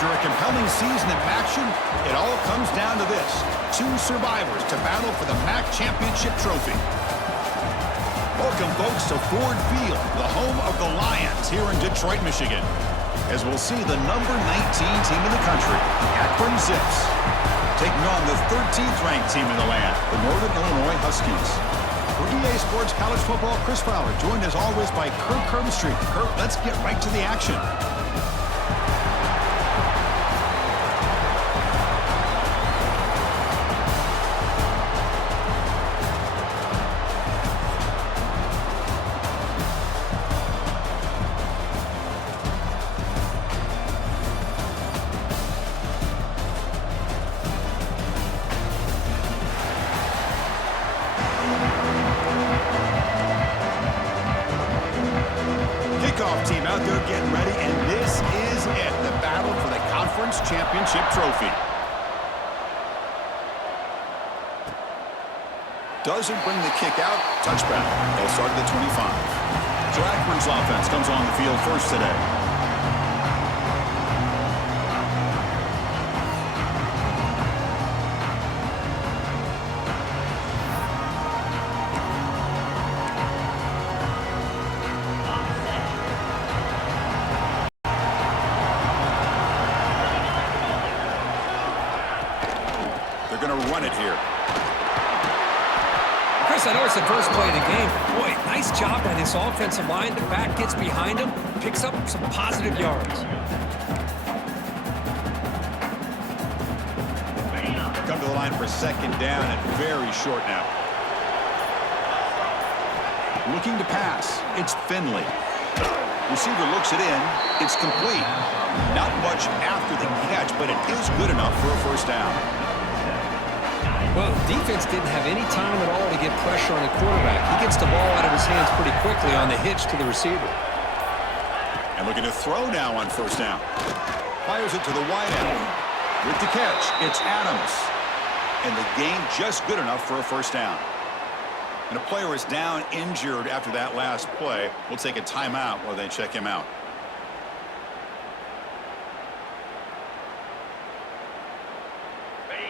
After a compelling season of action, it all comes down to this. 2 survivors to battle for the MAC Championship trophy. Welcome, folks, to Ford Field, the home of the Lions here in Detroit, Michigan, as we'll see the number 19 team in the country, Akron Zips, taking on the 13th ranked team in the land, the Northern Illinois Huskies. For EA Sports College Football, Chris Fowler, joined as always by Kurt Kirkstreet. Kurt, let's get right to the action. Team out there getting ready, and this is it, the battle for the conference championship trophy. Doesn't bring the kick out, touchback. They'll start at the 25. So Akron's offense comes on the field first today. Run it here. Chris, I know it's the first play of the game. Boy, nice job by this offensive line. The back gets behind him, picks up some positive yards. Come to the line for second down and very short now. Looking to pass. It's Finley. Receiver looks it in. It's complete. Not much after the catch, but it is good enough for a first down. Well, defense didn't have any time at all to get pressure on the quarterback. He gets the ball out of his hands pretty quickly on the hitch to the receiver. And looking to throw now on first down. Fires it to the wide end. With the catch, it's Adams. And the gain just good enough for a first down. And a player is down injured after that last play. We'll take a timeout while they check him out.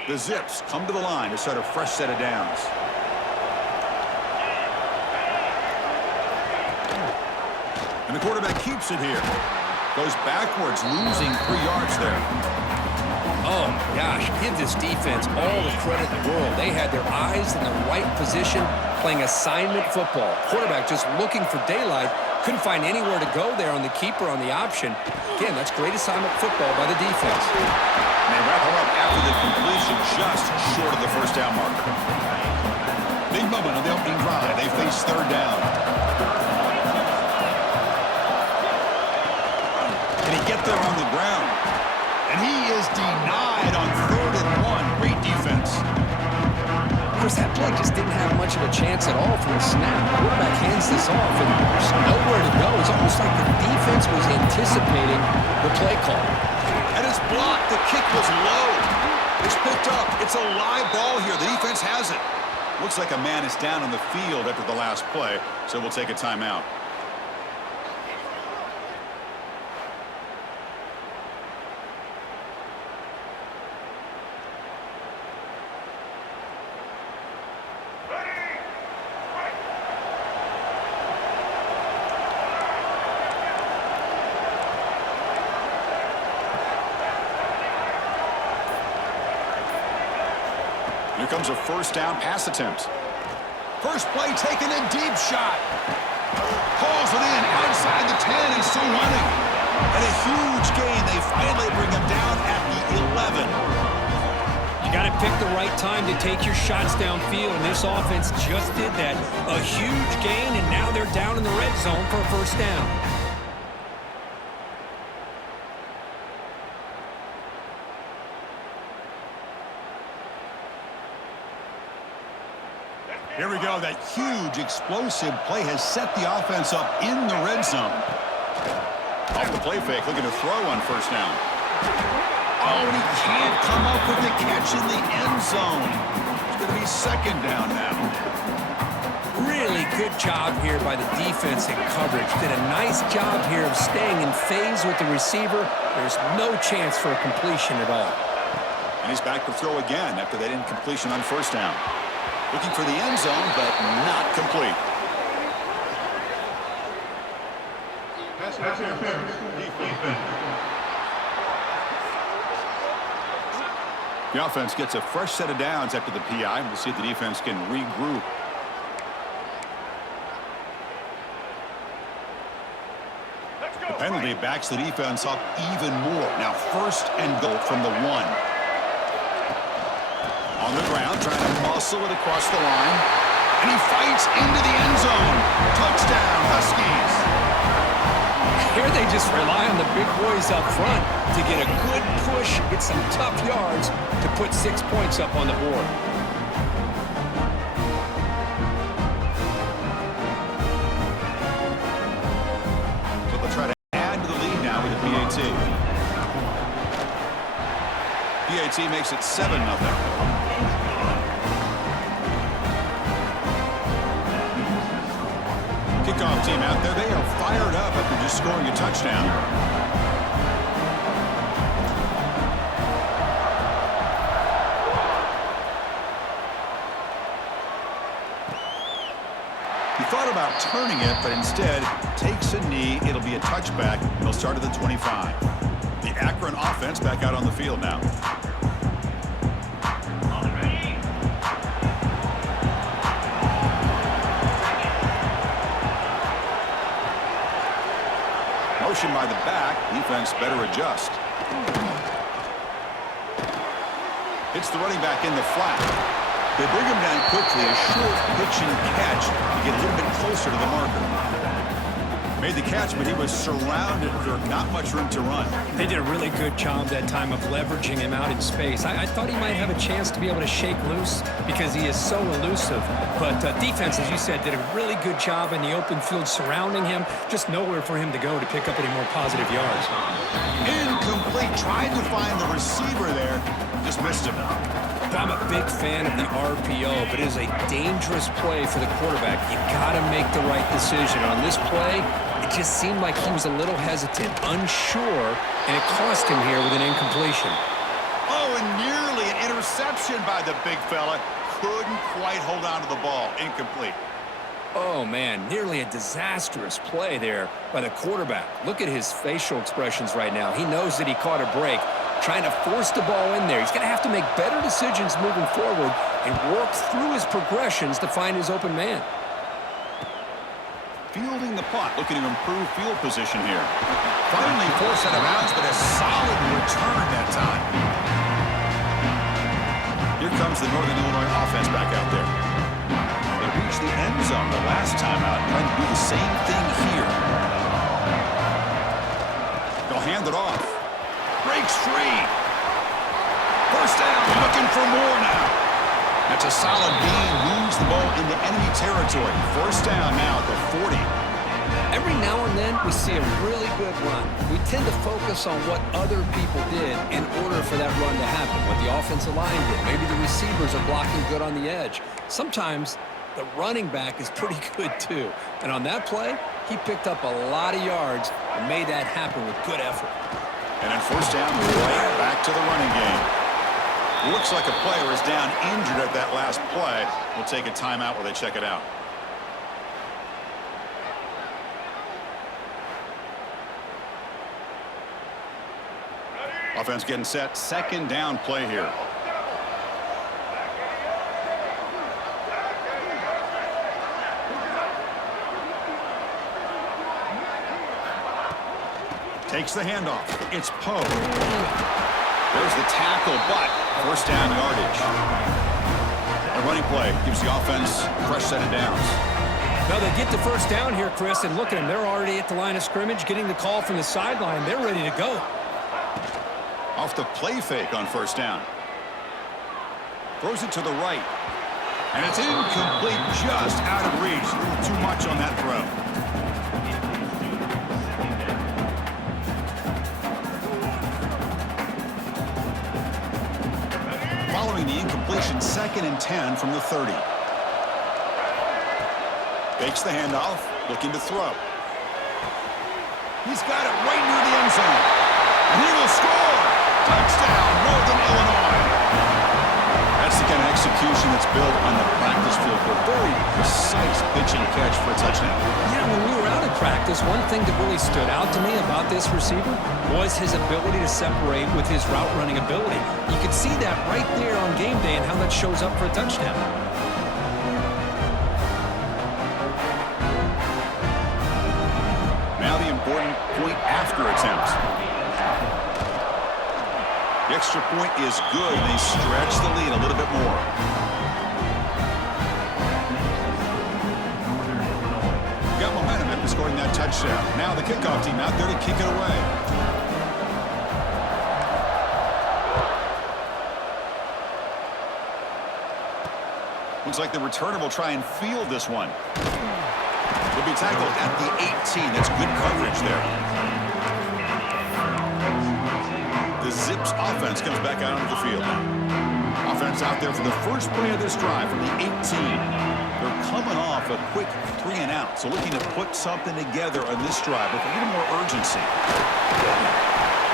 The Zips come to the line to start a fresh set of downs. And the quarterback keeps it here. Goes backwards, losing 3 yards there. Oh, gosh, give this defense all the credit in the world. They had their eyes in the right position, playing assignment football. Quarterback just looking for daylight. Couldn't find anywhere to go there on the keeper on the option. Again, that's great assignment football by the defense. And they wrap him up after the completion, just short of the first down marker. Big moment on the opening drive. They face third down. Can he get there on the ground? And he is denied on 3rd and 1. Great defense. Of course, that play just didn't have much of a chance at all from the snap. Quarterback hands this off, and there's nowhere to go. It's almost like the defense was anticipating the play call. And it's blocked. The kick was low. It's picked up. It's a live ball here. The defense has it. Looks like a man is down on the field after the last play, so we'll take a timeout. Here comes a first down pass attempt. First play taken, a deep shot. Pulls it in outside the 10 and still running. And a huge gain. They finally bring him down at the 11. You got to pick the right time to take your shots downfield, and this offense just did that. A huge gain, and now they're down in the red zone for a first down. Here we go. That huge, explosive play has set the offense up in the red zone. Off the play fake, looking to throw on first down. Oh, and he can't come up with the catch in the end zone. It's going to be second down now. Really good job here by the defense in coverage. Did a nice job here of staying in phase with the receiver. There's no chance for a completion at all. And he's back to throw again after that incompletion on first down. Looking for the end zone, but not complete. The offense gets a fresh set of downs after the PI. We'll see if the defense can regroup. The penalty backs the defense up even more. Now first and goal from the 1. On the ground, trying to muscle it across the line. And he fights into the end zone. Touchdown, Huskies. Here they just rely on the big boys up front to get a good push, get some tough yards to put 6 points up on the board. So they'll try to add to the lead now with a PAT. PAT makes it 7-0. Kickoff team out there. They are fired up after just scoring a touchdown. He thought about turning it, but instead takes a knee. It'll be a touchback. They'll start at the 25. The Akron offense back out on the field now. Motion by the back. Defense better adjust. Hits the running back in the flat. They bring him down quickly. A short pitch and catch to get a little bit closer to the marker. Made the catch, but he was surrounded. There's not much room to run. They did a really good job that time of leveraging him out in space. I thought he might have a chance to be able to shake loose because he is so elusive. But defense, as you said, did a really good job in the open field surrounding him. Just nowhere for him to go to pick up any more positive yards. Incomplete. Tried to find the receiver there. Just missed him. I'm a big fan of the RPO, but it is a dangerous play for the quarterback. You've got to make the right decision. On this play, it just seemed like he was a little hesitant, unsure, and it cost him here with an incompletion. Oh, and nearly an interception by the big fella. Couldn't quite hold on to the ball. Incomplete. Oh, man, nearly a disastrous play there by the quarterback. Look at his facial expressions right now. He knows that he caught a break, trying to force the ball in there. He's going to have to make better decisions moving forward and work through his progressions to find his open man. Fielding the punt, looking to improve field position here. Finally forced out of bounds, but a solid return that time. Here comes the Northern Illinois offense back out there. They reached the end zone the last time out, trying to do the same thing here. They'll hand it off. Breaks free. First down, looking for more now. That's a solid gain, moves the ball into enemy territory. First down now at the 40. Every now and then we see a really good run. We tend to focus on what other people did in order for that run to happen, what the offensive line did. Maybe the receivers are blocking good on the edge. Sometimes the running back is pretty good too. And on that play, he picked up a lot of yards and made that happen with good effort. And on first down, right back to the running game. Looks like a player is down injured at that last play. We'll take a timeout while they check it out. Offense getting set. Second down play here. Takes the handoff. It's Poe. There's the tackle, but first down yardage. A running play gives the offense a fresh set of downs. Now they get the first down here, Chris, and look at them. They're already at the line of scrimmage, getting the call from the sideline. They're ready to go. Off the play fake on first down. Throws it to the right. And it's incomplete, just out of reach. A little too much on that throw. Following the incompletion, 2nd and 10 from the 30. Fakes the handoff, looking to throw. He's got it right near the end zone. And he will score! Touchdown, Northern Illinois! That's the kind of execution that's built on the practice field for a very precise pitch and catch for a touchdown. Yeah, when we were out at practice, one thing that really stood out to me about this receiver was his ability to separate with his route running ability. You could see that right there on game day and how that shows up for a touchdown. Now the important point after attempt. The extra point is good. They stretch the lead a little bit more. Got momentum after scoring that touchdown. Now the kickoff team out there to kick it away. Looks like the returner will try and field this one. Will be tackled at the 18. That's good coverage there. The Zips offense comes back out onto the field. Offense out there for the first play of this drive from the 18. They're coming off a quick 3-and-out, so looking to put something together on this drive with a little more urgency.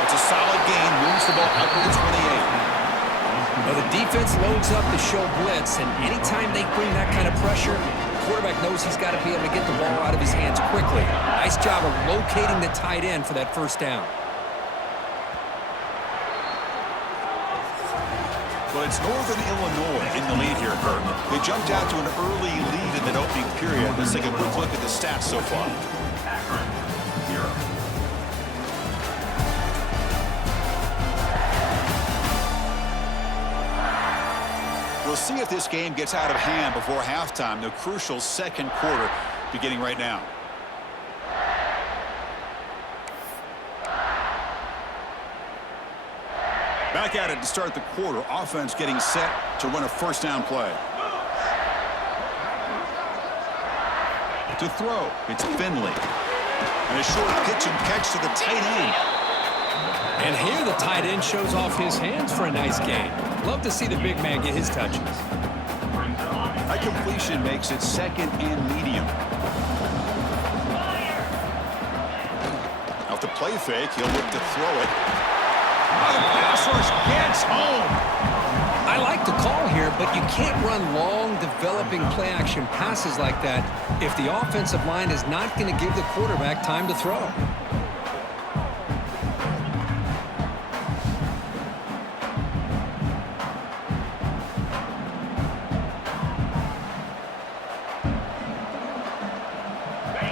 It's a solid gain, moves the ball out to the 28. Well, the defense loads up to show blitz, and anytime they bring that kind of pressure, the quarterback knows he's got to be able to get the ball out of his hands quickly. Nice job of locating the tight end for that first down. Well, it's Northern Illinois in the lead here, Kurt. They jumped out to an early lead in that opening period. Let's take a quick look at the stats so far. Akron, 0. We'll see if this game gets out of hand before halftime. The crucial second quarter beginning right now. Back at it to start the quarter. Offense getting set to run a first down play. To throw, it's Finley. And a short pitch and catch to the tight end. And here the tight end shows off his hands for a nice gain. Love to see the big man get his touches. That completion makes it second and medium. Off the play fake, he'll look to throw it. Oh, the pass rush gets home. I like the call here, but you can't run long, developing play-action passes like that if the offensive line is not going to give the quarterback time to throw.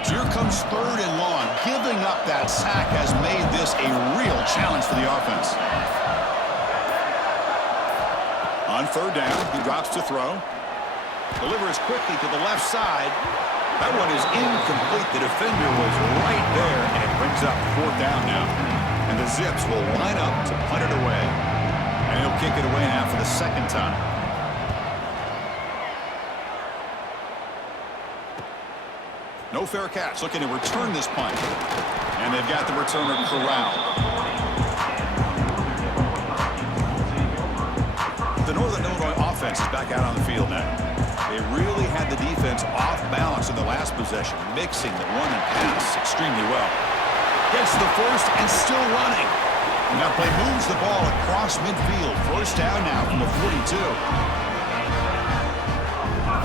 Here comes third and long. Giving up that sack has made this a real challenge for the offense. On third down, he drops to throw. Delivers quickly to the left side. That one is incomplete. The defender was right there, and it brings up fourth down now. And the Zips will line up to punt it away. And he'll kick it away now for the second time. No fair catch, looking to return this punt. And they've got the returner corralled. The Northern Illinois offense is back out on the field now. They really had the defense off balance in the last possession, mixing the run and pass extremely well. Gets the first and still running. And that play moves the ball across midfield. First down now from the 42.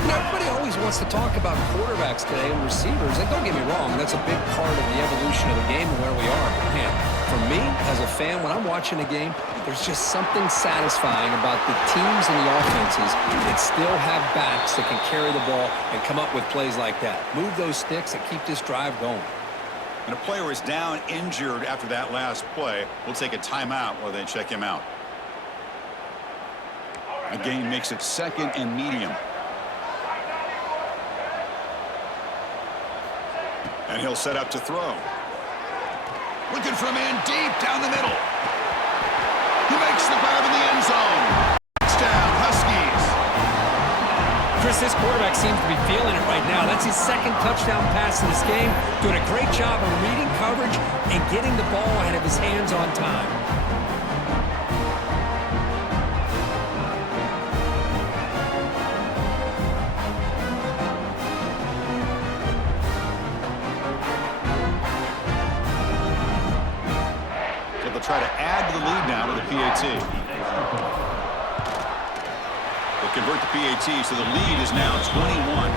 Everybody always wants to talk about quarterbacks today and receivers. And don't get me wrong, that's a big part of the evolution of the game and where we are. But man, for me, as a fan, when I'm watching a game, there's just something satisfying about the teams and the offenses that still have backs that can carry the ball and come up with plays like that. Move those sticks and keep this drive going. And a player is down injured after that last play. We'll take a timeout while they check him out. Again, makes it second and medium. And he'll set up to throw. Looking for a man deep down the middle. He makes the grab in the end zone. Touchdown, Huskies. Chris, this quarterback seems to be feeling it right now. That's his second touchdown pass in this game. Doing a great job of reading coverage and getting the ball out of his hands on time. PAT. They'll convert the PAT, so the lead is now 21.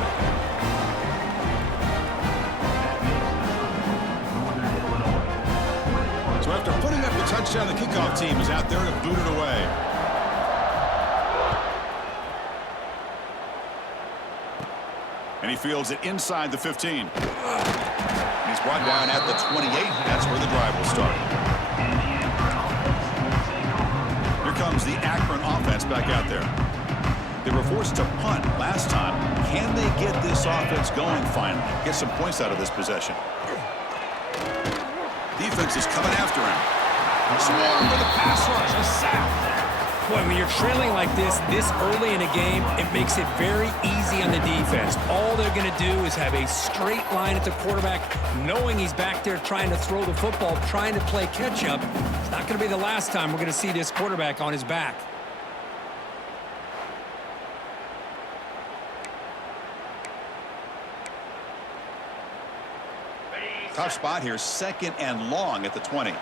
So after putting up the touchdown, the kickoff team is out there to boot it away. And he fields it inside the 15. And he's brought down at the 28. That's where the drive will start. Here comes the Akron offense back out there. They were forced to punt last time. Can they get this offense going finally? Get some points out of this possession. Defense is coming after him. Swarm for the pass rush. A sack. Boy, when you're trailing like this early in a game, it makes it very easy on the defense. All they're going to do is have a straight line at the quarterback, knowing he's back there trying to throw the football, trying to play catch-up. It's not going to be the last time we're going to see this quarterback on his back. Tough spot here, 2nd and long at the 20.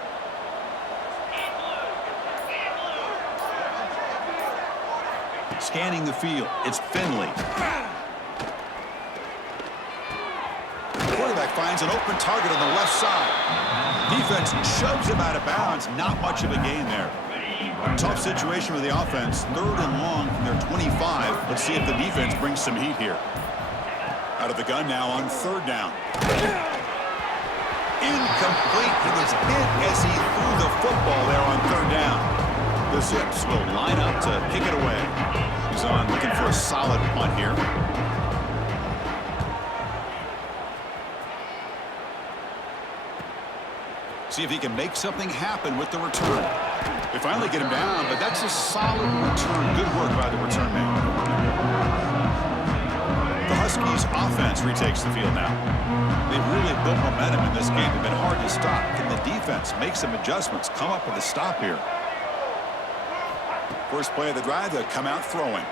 Scanning the field, it's Finley. The quarterback finds an open target on the left side. Defense shoves him out of bounds. Not much of a gain there. Tough situation with the offense. 3rd and long from their 25. Let's see if the defense brings some heat here. Out of the gun now on 3rd down. Incomplete. He was hit as he threw the football there on 3rd down. The Zips will line up to kick it away. He's on looking for a solid punt here. See if he can make something happen with the return. They finally get him down, but that's a solid return. Good work by the return man. The Huskies offense retakes the field now. They've really built momentum in this game. They've been hard to stop. Can the defense make some adjustments, come up with a stop here? First play of the drive, they'll come out throwing.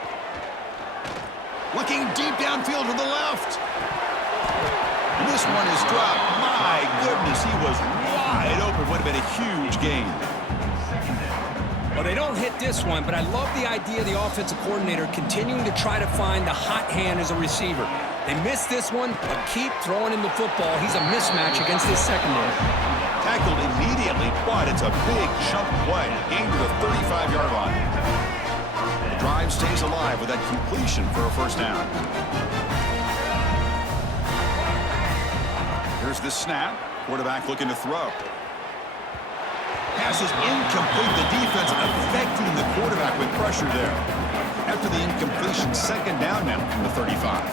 Looking deep downfield to the left. And this one is dropped. My goodness, he was wide open. Would have been a huge gain. Well, they don't hit this one, but I love the idea of the offensive coordinator continuing to try to find the hot hand as a receiver. They missed this one, but keep throwing him the football. He's a mismatch against this secondary. Tackled immediately, but it's a big chunk play. Aimed to the 35-yard line. The drive stays alive with that completion for a first down. Here's the snap. Quarterback looking to throw. Pass is incomplete. The defense affecting the quarterback with pressure there. After the incompletion, 2nd down now from the 35.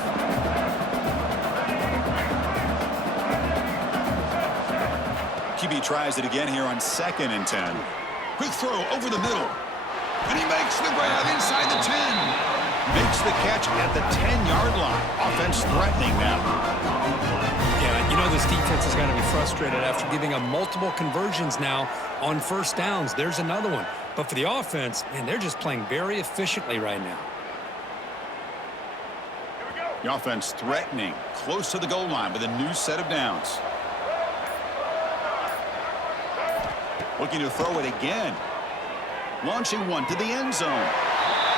QB tries it again here on 2nd and 10. Quick throw over the middle. And he makes the grab inside the 10. Makes the catch at the 10-yard line. Offense threatening now. Yeah, you know this defense has got to be frustrated after giving up multiple conversions now on first downs. There's another one. But for the offense, man, they're just playing very efficiently right now. The offense threatening close to the goal line with a new set of downs. Looking to throw it again. Launching one to the end zone.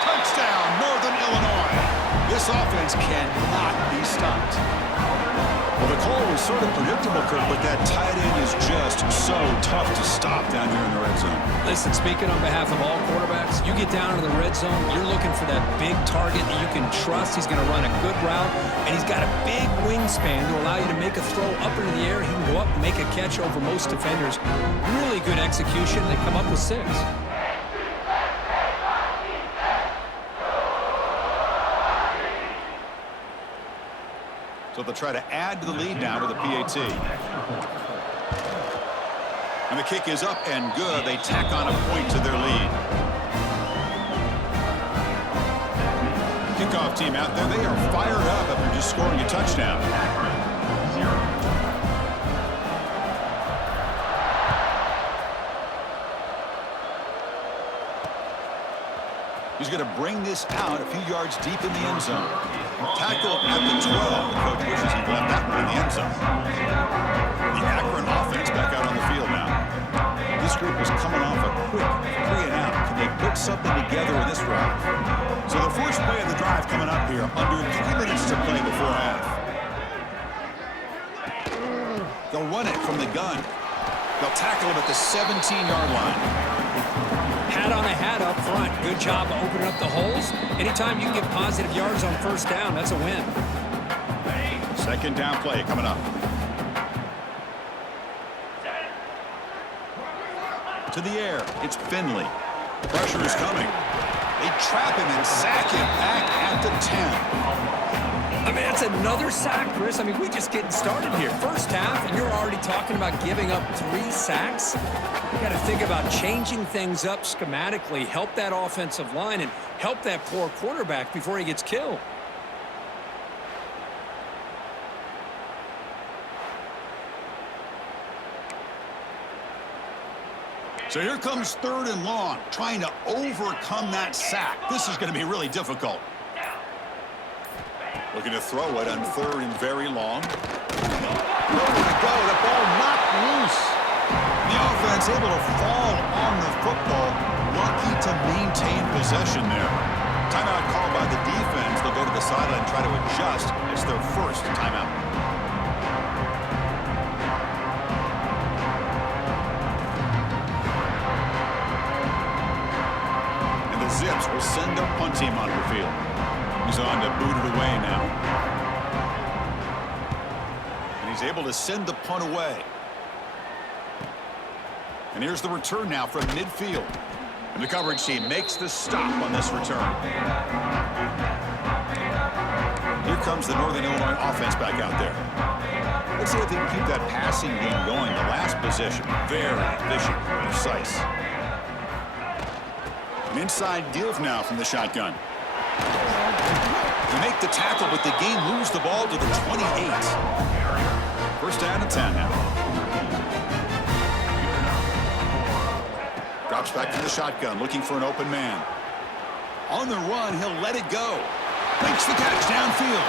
Touchdown, Northern Illinois. This offense cannot be stopped. Well, the call was sort of predictable, Kurt, but that tight end is just so tough to stop down here in the red zone. Listen, speaking on behalf of all quarterbacks, you get down to the red zone, you're looking for that big target that you can trust. He's going to run a good route, and he's got a big wingspan to allow you to make a throw up into the air. He can go up and make a catch over most defenders. Really good execution. They come up with 6. So they'll try to add to the lead now with a PAT. And the kick is up and good. They tack on a point to their lead. Kickoff team out there. They are fired up after just scoring a touchdown. He's going to bring this out a few yards deep in the end zone. Tackle at the 12. The coach wishes he left that one in the end zone. The Akron offense back out on the field now. This group was coming off a quick 3-and-out. something together in this drive. So the first play of the drive coming up here, under 3 minutes to play before half. They'll run it from the gun. They'll tackle him at the 17-yard line. Hat on a hat up front. Good job of opening up the holes. Anytime you can get positive yards on first down, that's a win. Second down play coming up. To the air, it's Finley. Pressure is coming. They trap him and sack him back at the 10. I mean, that's another sack, Chris. I mean, we're just getting started here. First half, and you're already talking about giving up 3 sacks. You got to think about changing things up schematically, help that offensive line, and help that poor quarterback before he gets killed. So here comes 3rd and long, trying to overcome that sack. This is going to be really difficult. Looking to throw it on 3rd and very long. Nowhere to go. The ball knocked loose. The offense able to fall on the football. Lucky to maintain possession there. Timeout called by the defense. They'll go to the sideline and try to adjust. It's their first timeout. And the Zips will send a punt team onto the field. He's on to boot it away now. And he's able to send the punt away. And here's the return now from midfield. And the coverage team makes the stop on this return. Here comes the Northern Illinois offense back out there. Let's see if they can keep that passing game going. The last possession, very efficient, precise. An inside give now from the shotgun. They make the tackle, but the game moves the ball to the 28. First down and 10 now. Drops back to the shotgun, looking for an open man. On the run, he'll let it go. Makes the catch downfield.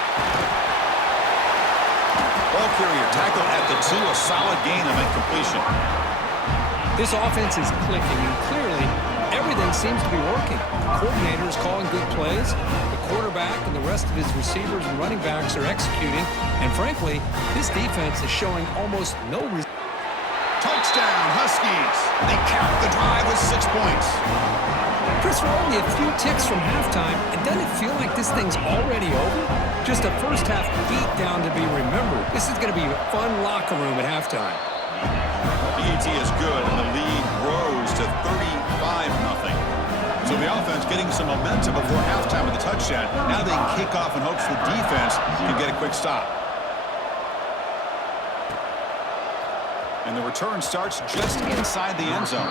Ball carrier tackle at the 2, a solid gain on that completion. This offense is clicking, and clearly everything seems to be working. The coordinator is calling good plays. The quarterback and the rest of his receivers and running backs are executing. And frankly, this defense is showing almost no resistance. Touchdown, Huskies. They cap the drive with 6 points. Chris, we're only a few ticks from halftime, and doesn't it feel like this thing's already over? Just a first-half beatdown to be remembered. This is going to be a fun locker room at halftime. PAT is good, and the lead grows to 35-0. So the offense getting some momentum before halftime with the touchdown. Now they can kick off in hopes the defense can get a quick stop. And the return starts just inside the end zone.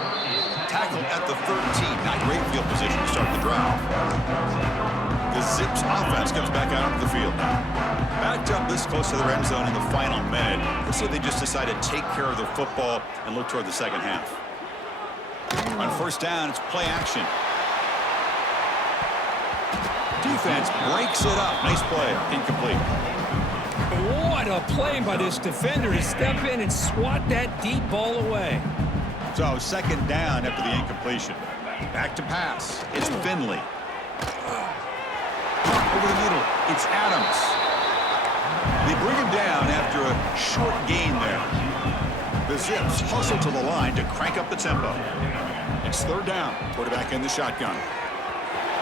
Tackled at the 13. Not great field position to start the drive. The Zips offense comes back out onto the field now. Backed up this close to the end zone in the final minute. Let's see if they just decide to take care of the football and look toward the second half. On first down, it's play action. Defense breaks it up. Nice play. Incomplete. What a play by this defender to step in and swat that deep ball away. So second down after the incompletion. Back to pass. It's Finley. Over the middle. It's Adams. They bring him down after a short gain there. The Zips hustle to the line to crank up the tempo. It's third down. Quarterback in the shotgun.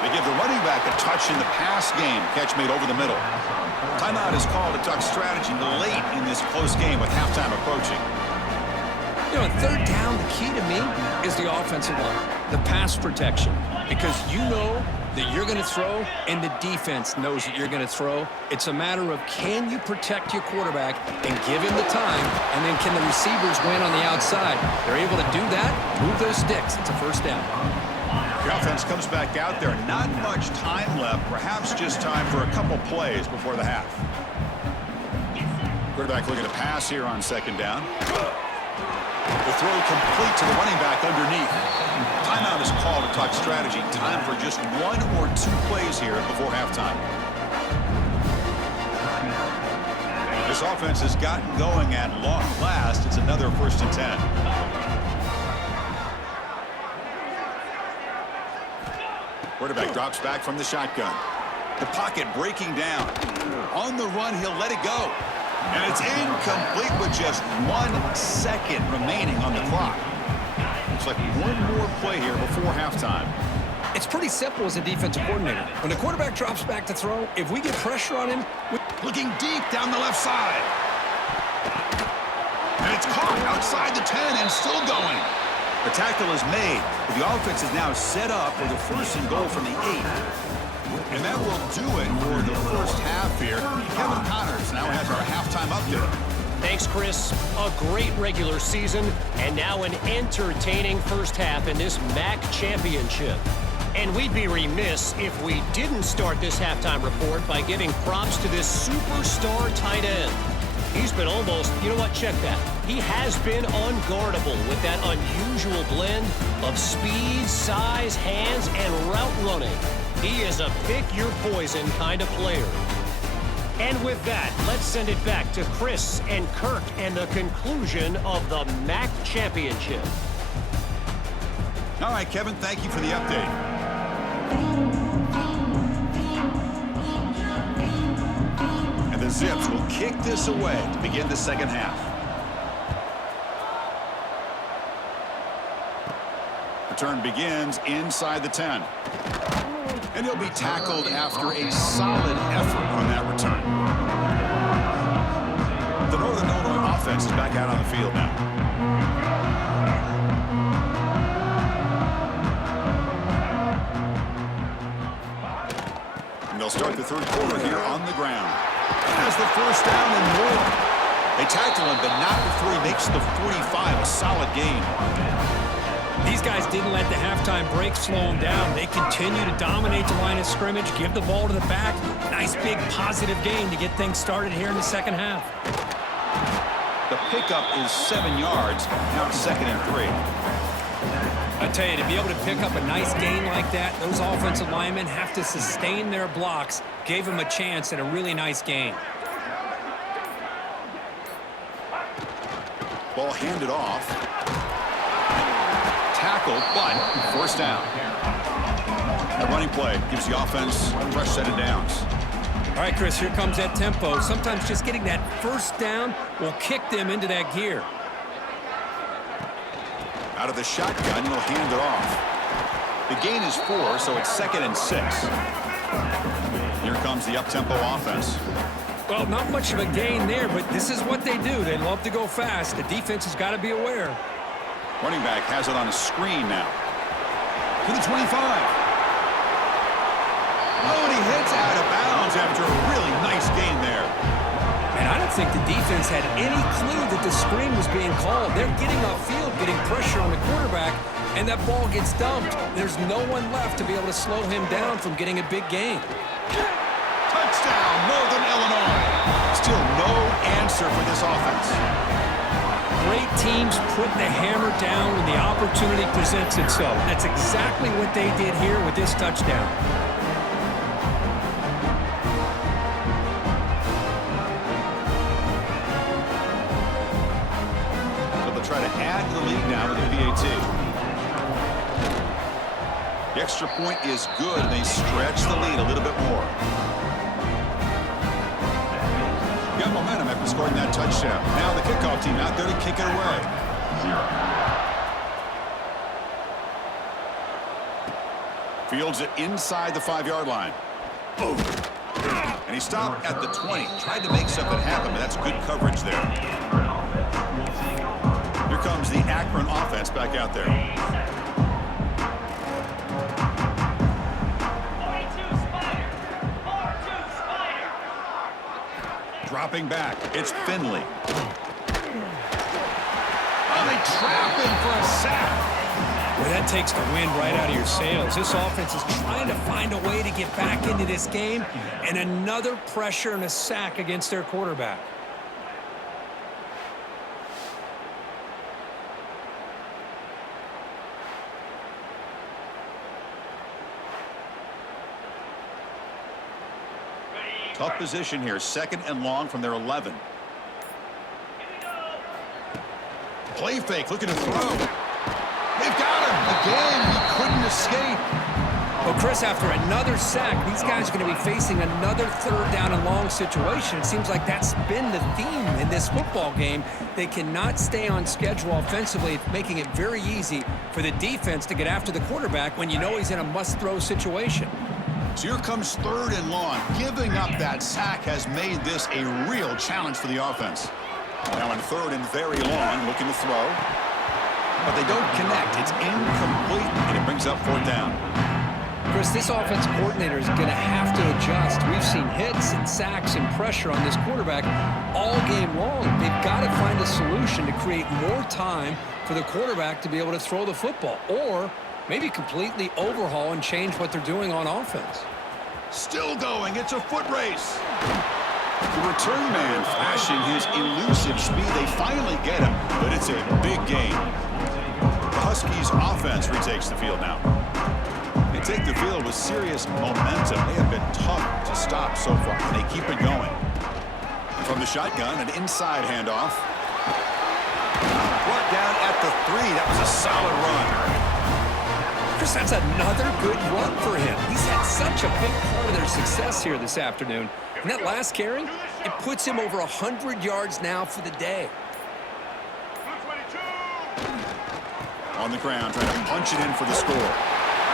They give the running back a touch in the pass game. Catch made over the middle. Timeout is called to duck strategy late in this close game with halftime approaching. You know, third down, the key to me is the offensive line, the pass protection. Because you know that you're going to throw, and the defense knows that you're going to throw. It's a matter of can you protect your quarterback and give him the time, and then can the receivers win on the outside? They're able to do that, move those sticks. It's a first down. The offense comes back out there. Not much time left. Perhaps just time for a couple plays before the half. Quarterback looking to pass here on second down. The throw complete to the running back underneath. Timeout is called to talk strategy. Time for just 1 or 2 plays here before halftime. This offense has gotten going at long last. It's another 1st and 10. Quarterback drops back from the shotgun. The pocket breaking down. On the run, he'll let it go. And it's incomplete with just 1 second remaining on the clock. Looks like one more play here before halftime. It's pretty simple as a defensive coordinator. When the quarterback drops back to throw, if we get pressure on him... Looking deep down the left side. And it's caught outside the 10 and still going. The tackle is made. The offense is now set up for the 1st and goal from the 8. And that will do it for the first half here. Kevin Connors now has our halftime update. Thanks, Chris. A great regular season, and now an entertaining first half in this MAC championship. And we'd be remiss if we didn't start this halftime report by giving props to this superstar tight end. He's been almost, you know what, check that. He has been unguardable with that unusual blend of speed, size, hands, and route running. He is a pick-your-poison kind of player. And with that, let's send it back to Chris and Kirk and the conclusion of the MAC championship. All right, Kevin, thank you for the update. And the Zips will kick this away to begin the second half. Return begins inside the 10. And he'll be tackled after a solid effort on that return. The Northern Illinois offense is back out on the field now. And they'll start the third quarter here on the ground. Has the first down and more. They tackle him, but not before he makes the 45. A solid gain. These guys didn't let the halftime break slow them down. They continue to dominate the line of scrimmage, give the ball to the back. Nice big positive gain to get things started here in the second half. The pickup is 7 yards. Now it's 2nd and 3. I tell you, to be able to pick up a nice gain like that, those offensive linemen have to sustain their blocks. Gave them a chance at a really nice gain. Ball handed off. Tackled, but first down. A running play gives the offense a fresh set of downs. All right, Chris, here comes that tempo. Sometimes just getting that first down will kick them into that gear. Out of the shotgun, he'll hand it off. The gain is 4, so it's 2nd and 6. Here comes the up-tempo offense. Well, not much of a gain there, but this is what they do. They love to go fast. The defense has got to be aware. Running back has it on a screen now. To the 25. Oh, and he hits out of bounds after a really nice gain there. And I don't think the defense had any clue that the screen was being called. They're getting upfield, getting pressure on the quarterback, and that ball gets dumped. There's no one left to be able to slow him down from getting a big gain. Touchdown, Northern Illinois. Still no answer for this offense. Great teams put the hammer down when the opportunity presents itself. That's exactly what they did here with this touchdown. So they'll try to add to the lead now with the PAT. The extra point is good, and they stretch the lead a little bit more. Got momentum after scoring that touchdown. Now the kickoff team out there to kick it away. Fields it inside the 5-yard line. And he stopped at the 20. Tried to make something happen, but that's good coverage there. Here comes the Akron offense back out there. Dropping back, it's Finley. Oh, they trap him for a sack. Well, that takes the wind right out of your sails. This offense is trying to find a way to get back into this game, and another pressure and a sack against their quarterback. Tough position here, 2nd and long from their 11. Play fake, looking to throw. They've got him. Again, he couldn't escape. Well, Well, Chris, after another sack, these guys are going to be facing another third down and long situation. It seems like that's been the theme in this football game. They cannot stay on schedule offensively, making it very easy for the defense to get after the quarterback when you know he's in a must-throw situation. So here comes third and long. Giving up that sack has made this a real challenge for the offense. Now in third and very long, looking to throw. But they don't connect. It's incomplete, and it brings up fourth down. Chris, this offensive coordinator is going to have to adjust. We've seen hits and sacks and pressure on this quarterback all game long. They've got to find a solution to create more time for the quarterback to be able to throw the football, or maybe completely overhaul and change what they're doing on offense. Still going. It's a foot race. The return man flashing his elusive speed. They finally get him, but it's a big gain. The Huskies offense retakes the field now. They take the field with serious momentum. They have been tough to stop so far, and they keep it going. From the shotgun, an inside handoff. Brought down at the 3. That was a solid run. Chris, that's another good run for him. He's had such a big part of their success here this afternoon. And that last carry, it puts him over 100 yards now for the day. On the ground, trying to punch it in for the score.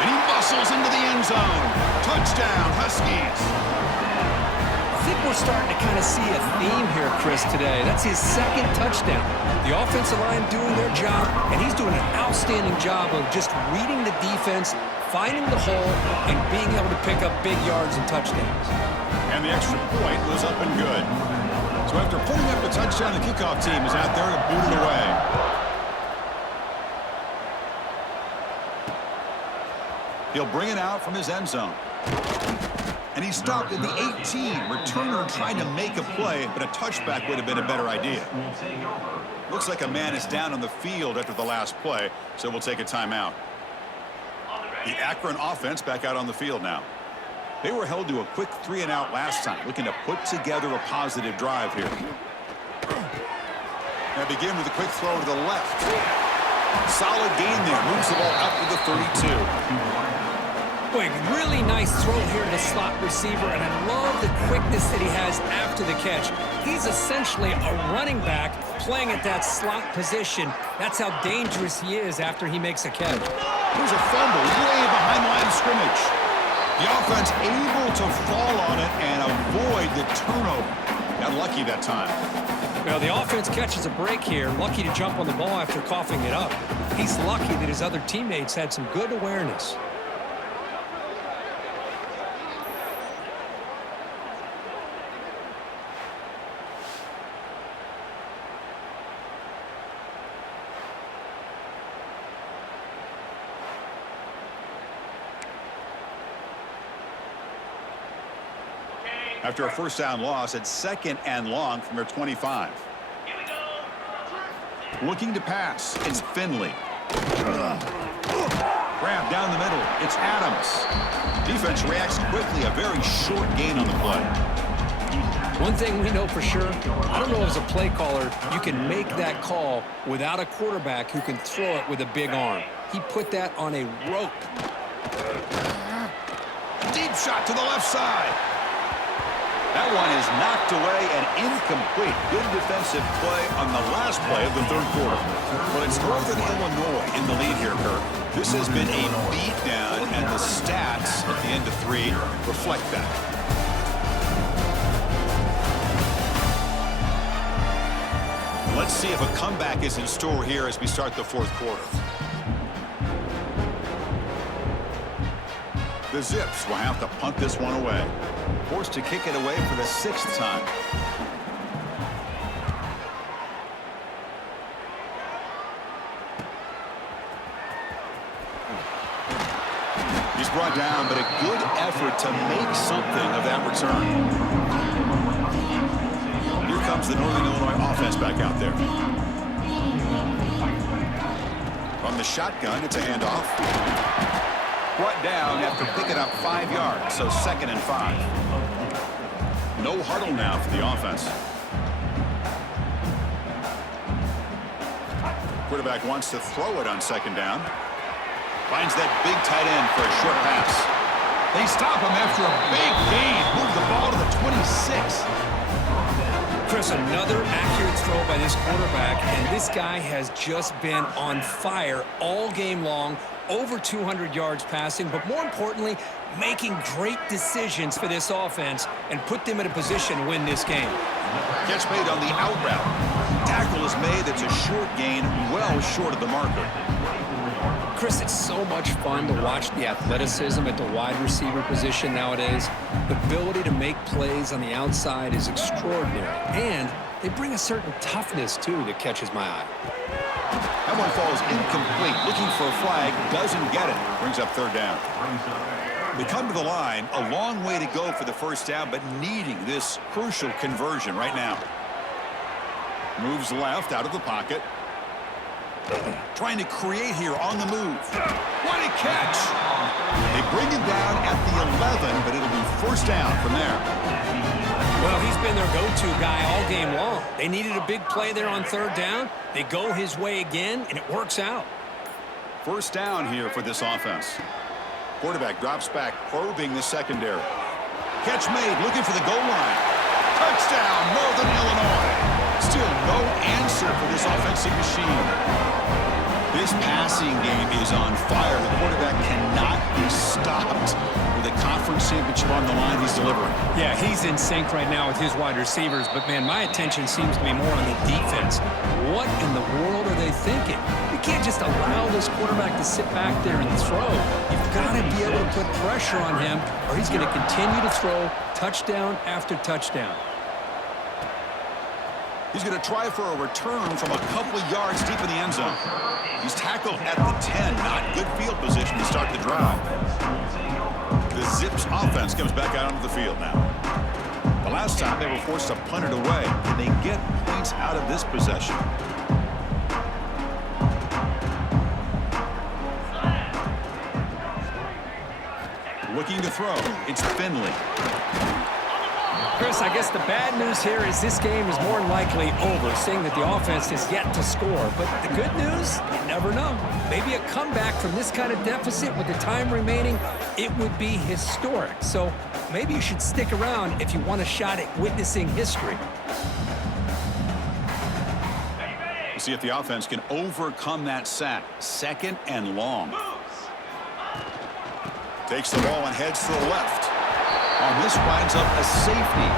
And he muscles into the end zone. Touchdown, Huskies. I think we're starting to kind of see a theme here, Chris, today. That's his second touchdown. The offensive line doing their job, and he's doing an outstanding job of just reading the defense, finding the hole, and being able to pick up big yards and touchdowns. And the extra point was up and good. So after putting up the touchdown, the kickoff team is out there to boot it away. He'll bring it out from his end zone. And he stopped at the 18. Returner trying to make a play, but a touchback would have been a better idea. Looks like a man is down on the field after the last play, so we'll take a timeout. The Akron offense back out on the field now. They were held to a quick 3-and-out last time, looking to put together a positive drive here. Now begin with a quick throw to the left. Solid gain there. Moves the ball up to the 32. Boy, really nice throw here to the slot receiver, and I love the quickness that he has after the catch. He's essentially a running back playing at that slot position. That's how dangerous he is after he makes a catch. Here's a fumble way behind the line of scrimmage. The offense able to fall on it and avoid the turnover. Got lucky that time. Well, the offense catches a break here. Lucky to jump on the ball after coughing it up. He's lucky that his other teammates had some good awareness. After a first down loss at 2nd and long from their 25. Looking to pass, it's Finley. Grab down the middle, it's Adams. Defense reacts quickly, a very short gain on the play. One thing we know for sure, I don't know as a play caller, you can make that call without a quarterback who can throw it with a big arm. He put that on a rope. Deep shot to the left side. That one is knocked away and incomplete. Good defensive play on the last play of the third quarter. But it's Northern Illinois in the lead here, Kirk. This has been a beatdown, and the stats at the end of 3 reflect that. Let's see if a comeback is in store here as we start the fourth quarter. The Zips will have to punt this one away. Forced to kick it away for the 6th time. He's brought down, but a good effort to make something of that return. Here comes the Northern Illinois offense back out there. From the shotgun, it's a handoff. Brought down after picking up 5 yards, so 2nd and 5. No huddle now for the offense. Quarterback wants to throw it on 2nd down. Finds that big tight end for a short pass. They stop him after a big gain. Move the ball to the 26. Chris, another accurate throw by this quarterback, and this guy has just been on fire all game long, over 200 yards passing, but more importantly, making great decisions for this offense and put them in a position to win this game. Catch made on the out route. Tackle is made. That's a short gain, well short of the marker. Chris, it's so much fun to watch the athleticism at the wide receiver position nowadays. The ability to make plays on the outside is extraordinary, and they bring a certain toughness, too, that catches my eye. That one falls incomplete. Looking for a flag, doesn't get it. Brings up third down. They come to the line, a long way to go for the first down, but needing this crucial conversion right now. Moves left out of the pocket. Trying to create here on the move. What a catch! They bring him down at the 11, but it'll be first down from there. Well, he's been their go-to guy all game long. They needed a big play there on third down. They go his way again, and it works out. First down here for this offense. Quarterback drops back, probing the secondary. Catch made, looking for the goal line. Touchdown, Northern Illinois. Still no answer for this offensive machine. This passing game is on fire. The quarterback cannot be stopped. With a conference championship on the line, he's delivering. Yeah, he's in sync right now with his wide receivers, but, man, my attention seems to be more on the defense. What in the world are they thinking? You can't just allow this quarterback to sit back there and throw. You've got to be able to put pressure on him, or he's going to continue to throw touchdown after touchdown. He's going to try for a return from a couple of yards deep in the end zone. He's tackled at the 10. Not good field position to start the drive. The Zips offense comes back out onto the field now. The last time they were forced to punt it away. Can they get points out of this possession? Looking to throw. It's Finley. Chris, I guess the bad news here is this game is more likely over, seeing that the offense is yet to score. But the good news, you never know. Maybe a comeback from this kind of deficit with the time remaining, it would be historic. So maybe you should stick around if you want a shot at witnessing history. We'll see if the offense can overcome that sack. Second and long. Takes the ball and heads to the left. This winds up a safety.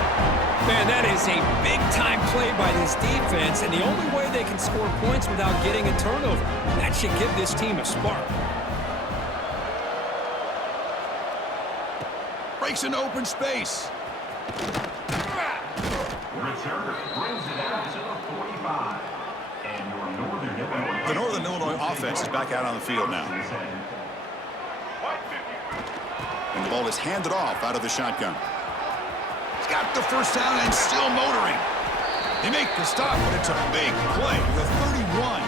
Man, that is a big-time play by this defense, and the only way they can score points without getting a turnover. That should give this team a spark. Breaks into open space. Return brings it out to the 45. And your Northern Illinois. The Northern Illinois offense is back out on the field now. And the ball is handed off out of the shotgun. He's got the first down and still motoring. They make the stop, but it's a big play. The 31.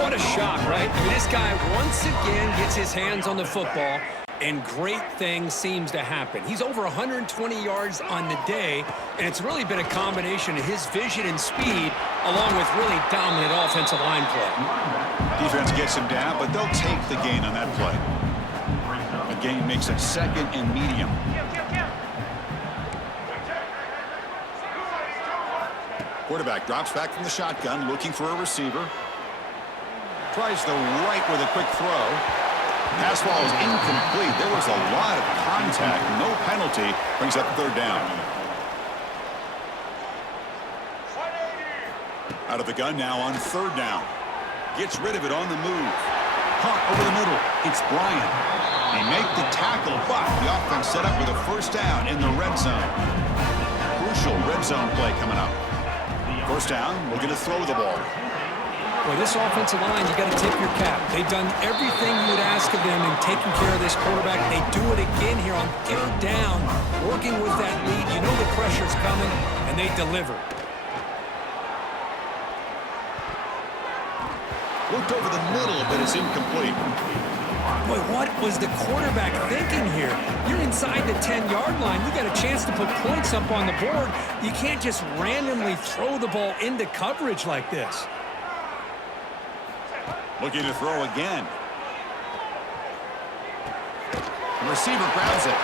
What a shot, right? I mean, this guy once again gets his hands on the football, and great things seems to happen. He's over 120 yards on the day, and it's really been a combination of his vision and speed along with really dominant offensive line play. Defense gets him down, but they'll take the gain on that play. The gain makes it second and medium. Quarterback drops back from the shotgun, looking for a receiver. Tries the right with a quick throw. Pass ball is incomplete. There was a lot of contact. No penalty. Brings up third down. Out of the gun now on third down. Gets rid of it on the move. Caught over the middle. It's Bryant. They make the tackle, but the offense set up with a first down in the red zone. Crucial red zone play coming up. First down, we're going to throw the ball. Boy, this offensive line, you got to tip your cap. They've done everything you would ask of them in taking care of this quarterback. They do it again here on third down, working with that lead. You know the pressure's coming, and they deliver. Looked over the middle, but it's incomplete. Boy, what was the quarterback thinking here? You're inside the 10-yard line. You got a chance to put points up on the board. You can't just randomly throw the ball into coverage like this. Looking to throw again. Receiver grabs it.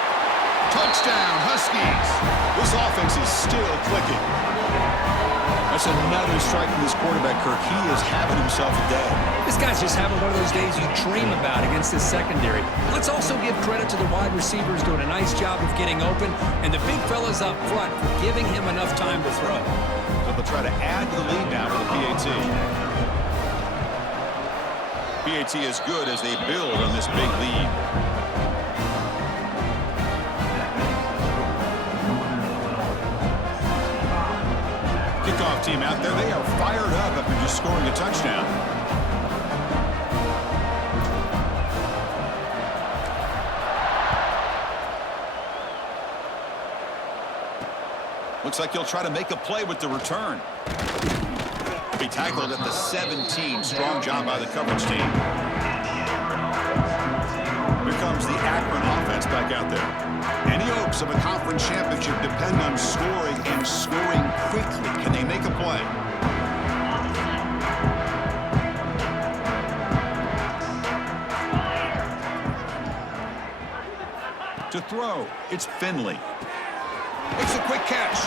Touchdown, Huskies. This offense is still clicking. That's another strike from this quarterback, Kirk. He is having himself a day. This guy's just having one of those days you dream about against this secondary. Let's also give credit to the wide receivers doing a nice job of getting open, and the big fellas up front for giving him enough time to throw. So they'll try to add to the lead now for the PAT. PAT is good as they build on this big lead. Kickoff team out there. They are fired up after just scoring a touchdown. Looks like he'll try to make a play with the return. He tackled at the 17. Strong job by the coverage team. Here comes the Akron offense back out there. Any hopes of a conference championship depend on scoring and scoring quickly. Can they make a play? To throw, it's Finley. Makes a quick catch.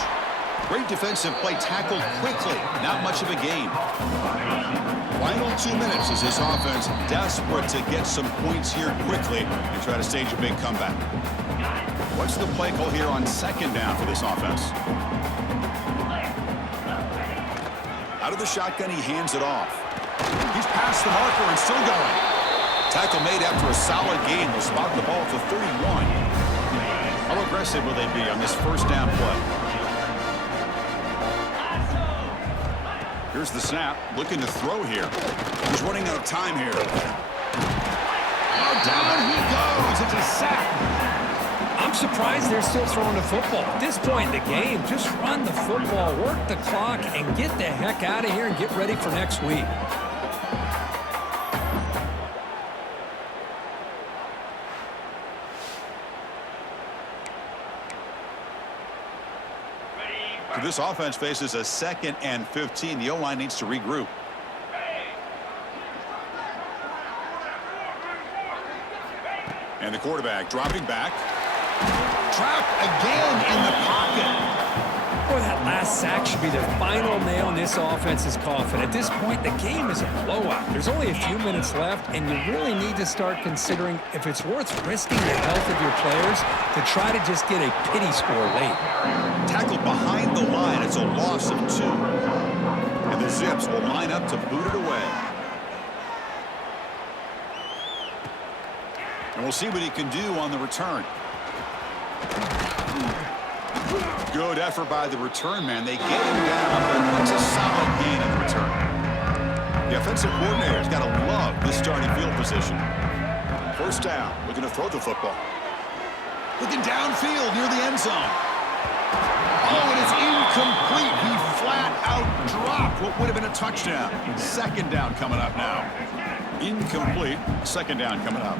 Great defensive play, tackled quickly. Not much of a gain. Final 2 minutes as this offense desperate to get some points here quickly and try to stage a big comeback. What's the play call here on second down for this offense? Out of the shotgun, he hands it off. He's past the marker and still going. Tackle made after a solid gain. They'll spot the ball to 31. How aggressive will they be on this first down play? Here's the snap. Looking to throw here. He's running out of time here. Oh, down he goes. It's a sack. I'm surprised they're still throwing the football. At this point in the game, just run the football, work the clock, and get the heck out of here and get ready for next week. This offense faces a 2nd and 15. The O-line needs to regroup. And the quarterback dropping back. Trapped again in the pocket. Boy, that last sack should be the final nail in this offense's coffin. At this point, the game is a blowout. There's only a few minutes left, and you really need to start considering if it's worth risking the health of your players to try to just get a pity score late. Tackled behind the line. It's a loss of 2. And the Zips will line up to boot it away. And we'll see what he can do on the return. Good effort by the return man. They get him down, but it's a solid gain in the return. The offensive coordinator's got to love this starting field position. First down, looking to throw the football. Looking downfield near the end zone. Oh, and it's incomplete. He flat out dropped what would have been a touchdown. Second down coming up now. Incomplete. Second down coming up.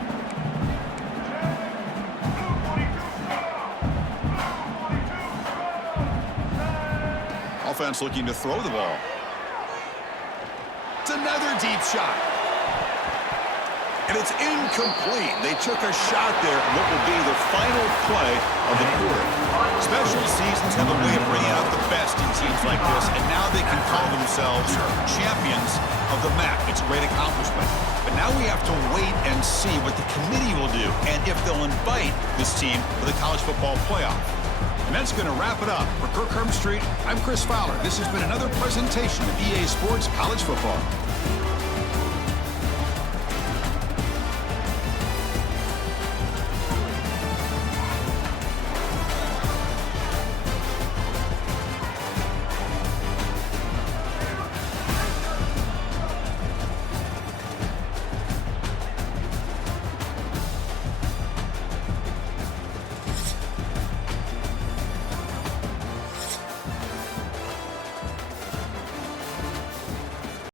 Offense looking to throw the ball. It's another deep shot. And it's incomplete. They took a shot there at what will be the final play of the quarter. Special seasons have a way of bringing out the best in teams like this, and now they can call themselves champions of the MAC. It's a great accomplishment. But now we have to wait and see what the committee will do and if they'll invite this team to the college football playoff. And that's going to wrap it up. For Kirk Street, I'm Chris Fowler. This has been another presentation of EA Sports College Football.